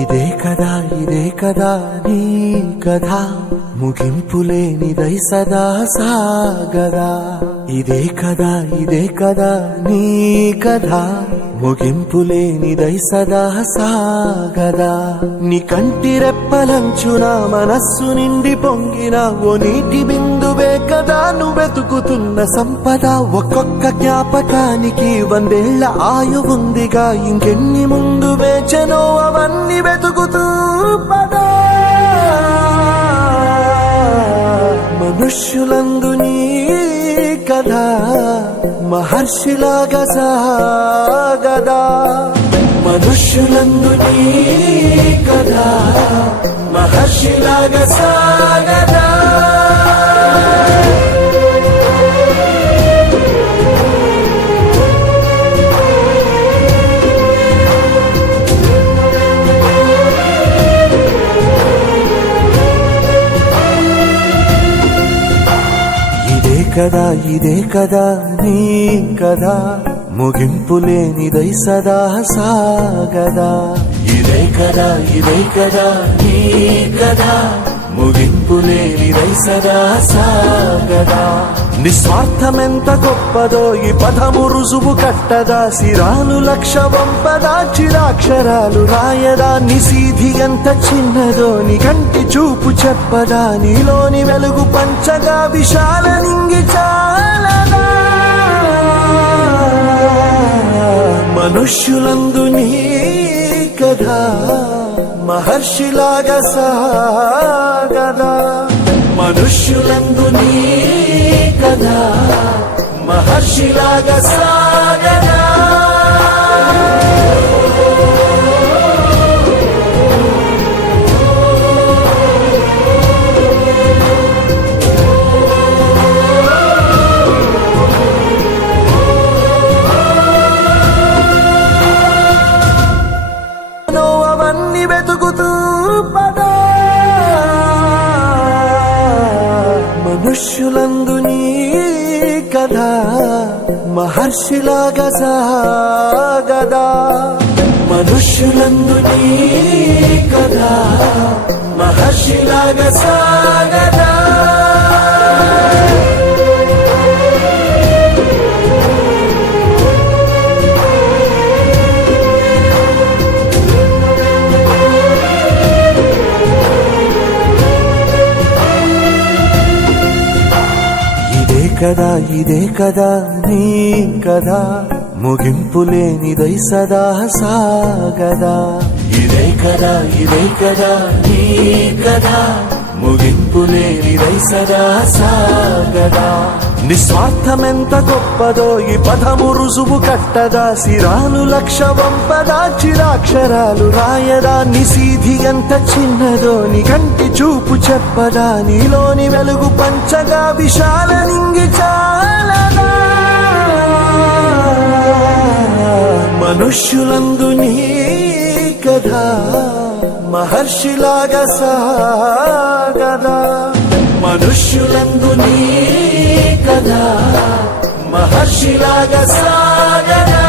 ఇదే కదా నీ కథ ముగింపులేనిదై సదా సాగదా. ఇదే కదా నీ కథ ముగింపులేనిదై సదా సాగదా. నీ కంటి రెప్పలంచున మనస్సు నిండి పొంగిన ఓ నీటి బిందువే కదా నువ్వెతుకుతున్న సంపద. ఒక్కొక్క జ్ఞాపకానికి 100 ఏళ్ల ఆయువుందిగా, ఇంకెన్ని ముందు వేచనో అవన్నీ వెతుకుతూ పదా. మనుష్యులందు నీ కథ మహర్షిలాగా సాగదా. మనుష్యులందు నీ కథ మహర్షిలాగా సాగదా. ఇదే కదా నీ కథ ముగింపులేనిదై సదా సాగదా. ఇదే కదా నీ కథ ముగింపులేనిదై సదా సాగదా. నిస్వార్థమెంత గొప్పదో ఈ పదము రుజువు కట్టదా. సిరాలు 1,00,000 వంపదా, చిరాక్షరాలు రాయదా. నిశీధి ఎంత చిన్నదో నీ కంటి చూపు చెప్పదా. నీలోని వెలుగు పంచగా విశాల నింగి చాలదా. మనుష్యులందు నీ కథ మహర్షిలాగా సాగదా. మనుష్యులందు నీ కథ మహర్షిలాగా సాగదా. అవన్నీ వెతుకుతూ పదా. మనుష్యులందు నీ కథ మహర్షిలాగా సాగదా. మనుష్యులందు నీ కథ మహర్షిలాగా సాగదా. ఇదే కదా నీ కథ ముగింపులేనిదై సదా సాగదా. ఇదే కదా నీ కథ ముగింపులేనిదై సదా సాగదా. నిస్వార్థమెంత గొప్పదో ఈ పదము రుజువు కట్టదా. సిరాలు 1,00,000 వంపదా, చిరాక్షరాలు రాయదా. నిశీధి ఎంత చిన్నదో నీ కంటి చూపు చెప్పదా. నీలోని వెలుగు పంచగా విశాల నింగి చాలదా. మనుష్యులందు నీ కథ మహర్షిలాగా సాగదా. మనుష్యులందు నీ కథ మహర్షిలాగా సాగదా.